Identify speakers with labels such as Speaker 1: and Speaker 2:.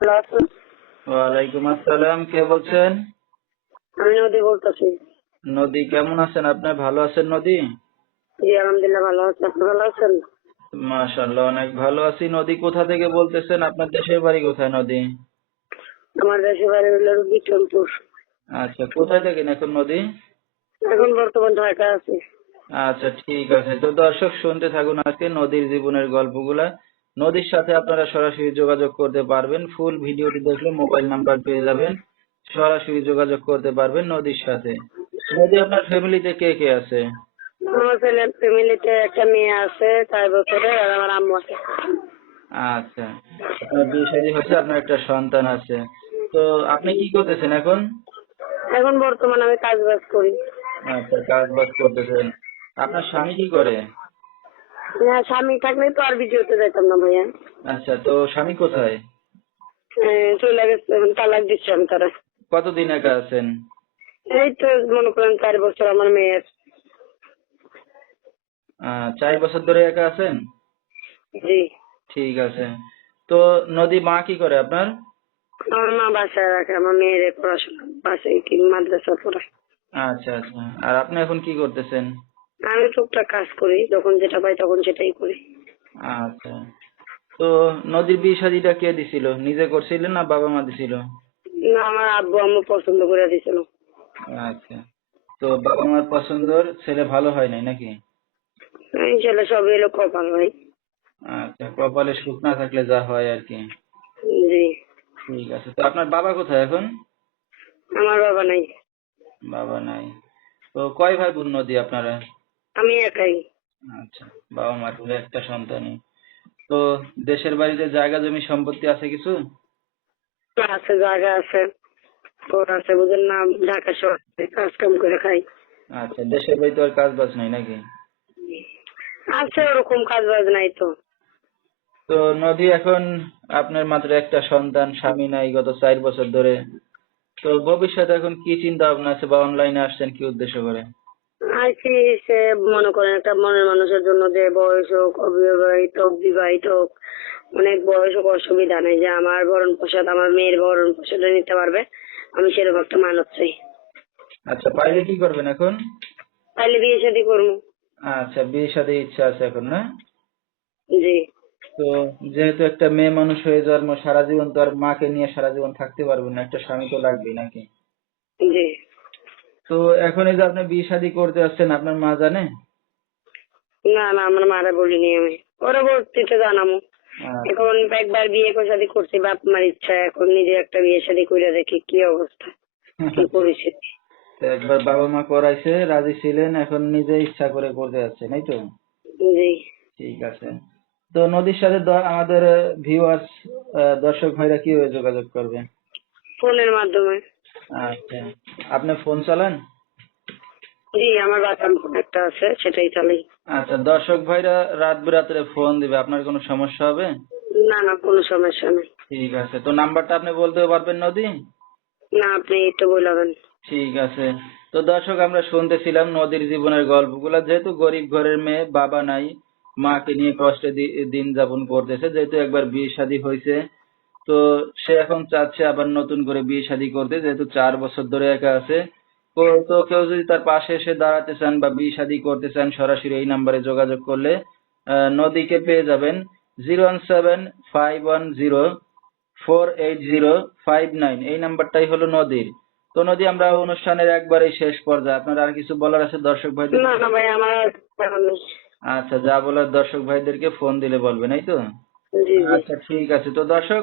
Speaker 1: ভালো আছেন?
Speaker 2: ওয়ালাইকুম আসসালাম কে বলছেন?
Speaker 1: আমি নদী বলতেছি।
Speaker 2: নদী কেমন আছেন আপনি? ভালো আছেন নদী?
Speaker 1: জি আলহামদুলিল্লাহ ভালো আছি। আপনি ভালো আছেন?
Speaker 2: মাশাআল্লাহ অনেক ভালো আছি। নদী কোথা থেকে বলতেছেন? আপনার দেশের বাড়ি কোথায় নদী?
Speaker 1: আমার দেশে বাড়ি হলো বিক্রমপুর।
Speaker 2: আচ্ছা কোথায় থাকেন এখন নদী?
Speaker 1: এখন বর্তমান ঢাকা আছি।
Speaker 2: আচ্ছা ঠিক আছে। তো দর্শক শুনতে থাকুন আজকে নদীর জীবনের গল্পগুলা। নদীর সাথে আপনারা সরাসরি যোগাযোগ করতে পারবেন। ফুল ভিডিওটি দেখলে মোবাইল নাম্বার পেয়ে যাবেন। সরাসরি যোগাযোগ করতে পারবেন নদীর সাথে। নদী আপনার ফ্যামিলিতে কে কে আছে?
Speaker 1: আমার ফ্যামিলিতে একটা মেয়ে আছে চার বছরে আর আমার আম্মু আছে।
Speaker 2: আচ্ছা। আপনার বিয়ে শাদী হয়েছে আপনার একটা সন্তান আছে। তো আপনি কি করতেছেন এখন?
Speaker 1: এখন বর্তমানে আমি কাজ বাজ করি।
Speaker 2: আচ্ছা কাজ বাজ করতেছেন। আপনার স্বামী কি করে?
Speaker 1: হ্যাঁ স্বামী থাকলে তো আর ভিডিওতে যেতাম না ভাইয়া।
Speaker 2: আচ্ছা তো স্বামী কোথায়?
Speaker 1: হ্যাঁ, চলে গেছে তালাক দিচ্ছি আমি তারা।
Speaker 2: কতদিন একা আছেন?
Speaker 1: এই তো মনে করেন চার বছর আমার মেয়ের।
Speaker 2: চার বছর ধরে একা আছেন?
Speaker 1: জি।
Speaker 2: ঠিক আছে। তো নদী মা কি করে আপনার?
Speaker 1: আমার মা বাসায় রাখে আমার মেয়ের পড়াশোনা বাসায় কি মাদ্রাসা পড়ায়।
Speaker 2: আচ্ছা আচ্ছা। আর আপনি এখন কি করতেছেন?
Speaker 1: আমি টুকটাক কাজ করি যখন যেটা পাই তখন সেটাই করি।
Speaker 2: আচ্ছা। তো নদীর বিয়ে শাদীটা কে দিছিল? নিজে করছিলেন না বাবা মা দিছিল?
Speaker 1: না আমার আব্বু আম্মু পছন্দ করে দিছিল।
Speaker 2: আচ্ছা। তো বাবা মার পছন্দর ছেলে ভালো হয় নাই নাকি?
Speaker 1: ছেলে সব এলো কপাল ভাই।
Speaker 2: আচ্ছা কপালে সুখ না থাকলে যা হয় আর কি।
Speaker 1: জি।
Speaker 2: ঠিক আছে তো আপনার বাবা কোথায় এখন?
Speaker 1: আমার বাবা নাই।
Speaker 2: বাবা নাই। তো কয় ভাই বোন নদী আপনারা?
Speaker 1: আমি একাই।
Speaker 2: আচ্ছা বাবা মার শুধু একটা সন্তানই। তো দেশের বাড়িতে জায়গা জমি সম্পত্তি আছে কিছু?
Speaker 1: আছে জায়গা আছে ঘর আছে বুঝেন না ঢাকা শহরে কাজ কাম করে খাই।
Speaker 2: আচ্ছা দেশের বাড়িতে আর কাজ বাজ নাই নাকি?
Speaker 1: আছে ওরকম কাজ বাজ নাই তো।
Speaker 2: তো নদী এখন আপনার মাত্র একটা সন্তান স্বামী নাই গত চার বছর ধরে। তো ভবিষ্যতে এখন কি চিন্তা ভাবনা আছে বা অনলাইনে আসছেন কি উদ্দেশ্য করে?
Speaker 1: আইসি সে মনে করেন একটা মনের মানুষের জন্য যে বয়স হোক অবিবাহিত হোক বিবাহিত হোক অনেক বয়স হোক অসুবিধা নেই। যে আমার ভরণ পোষাদ আমার মেয়ের ভরণ পোষাদ নিতে পারবে আমি সেরকম একটা মানব চাই।
Speaker 2: আচ্ছা পাইলে কি করবেন এখন?
Speaker 1: তাইলে বিয়ে শাদী করব।
Speaker 2: আচ্ছা বিয়ে সাথে ইচ্ছা আছে এখন না?
Speaker 1: জি।
Speaker 2: তো যেহেতু একটা মেয়ে মানুষ হয়ে জন্ম সারা জীবন তো আর মাকে নিয়ে সারা জীবন থাকতে পারবেন না একটা স্বামী তো লাগবেই নাকি?
Speaker 1: জি।
Speaker 2: তো এখন এই যে আপনি বিয়ে শাদী করতে আসছেন আপনার মা জানে?
Speaker 1: না না আমার মারা বলিনি আমি। পরবর্তীতে জানাব।
Speaker 2: আচ্ছা,
Speaker 1: এখন একবার বিয়ে করে শাদী করছি বাপ মার ইচ্ছা এখন নিজে একটা বিয়ে শাদী করে দেখি কি অবস্থা কি পরিস্থিতি।
Speaker 2: তো একবার বাবা মা করাইছে রাজি ছিলেন এখন নিজে ইচ্ছা করে করতে যাচ্ছেন এই তো?
Speaker 1: জি।
Speaker 2: ঠিক আছে। তো নদীর সাথে আমাদের ভিউয়ার্স দর্শক ভাইরা কীভাবে যোগাযোগ করবে?
Speaker 1: ফোনের মাধ্যমে।
Speaker 2: আচ্ছা। আপনি ফোন চালান?
Speaker 1: জি আমার বাতাম ফোন একটা আছে সেটাই চালাই।
Speaker 2: আচ্ছা দর্শক ভাইরা রাত বিরাত্রে ফোন দিবে আপনার কোনো সমস্যা হবে?
Speaker 1: না না কোনো সমস্যা নেই।
Speaker 2: ঠিক আছে তো নাম্বারটা আপনি বলতে পারবেন নদী?
Speaker 1: না আপনি একটু বলাবেন
Speaker 2: ঠিক আছে তো দর্শক আমরা শুনতেছিলাম নদীর জীবনের গল্পগুলো যেহেতু গরিব ঘরের মেয়ে বাবা নাই মাকে নিয়ে কষ্টে দিন যাপন করতেছে যেহেতু একবার বিয়ে শাদী হয়েছে তো সে এখন চাচ্ছে আবার নতুন করে বিয়ে শাদী করতে যেহেতু চার বছর ধরে একা আছে। তো কেউ যদি তার পাশে এসে দাঁড়াতে চান বা বিয়ে শাদী করতে চান সরাসরি এই নাম্বারে যোগাযোগ করলে নদীকে পেয়ে যাবেন zero one seven five one zero four eight zero five nine এই নাম্বারটাই হলো নদীর। তো নদী আমরা অনুষ্ঠানের একবারেই শেষ পর্যায়ে। আপনার আর কিছু বলার আছে দর্শক ভাইদের?
Speaker 1: না না ভাই আমার।
Speaker 2: আচ্ছা যা বলার দর্শক ভাইদেরকে ফোন দিলে বলবেন এই তো? আচ্ছা ঠিক আছে। তো দর্শক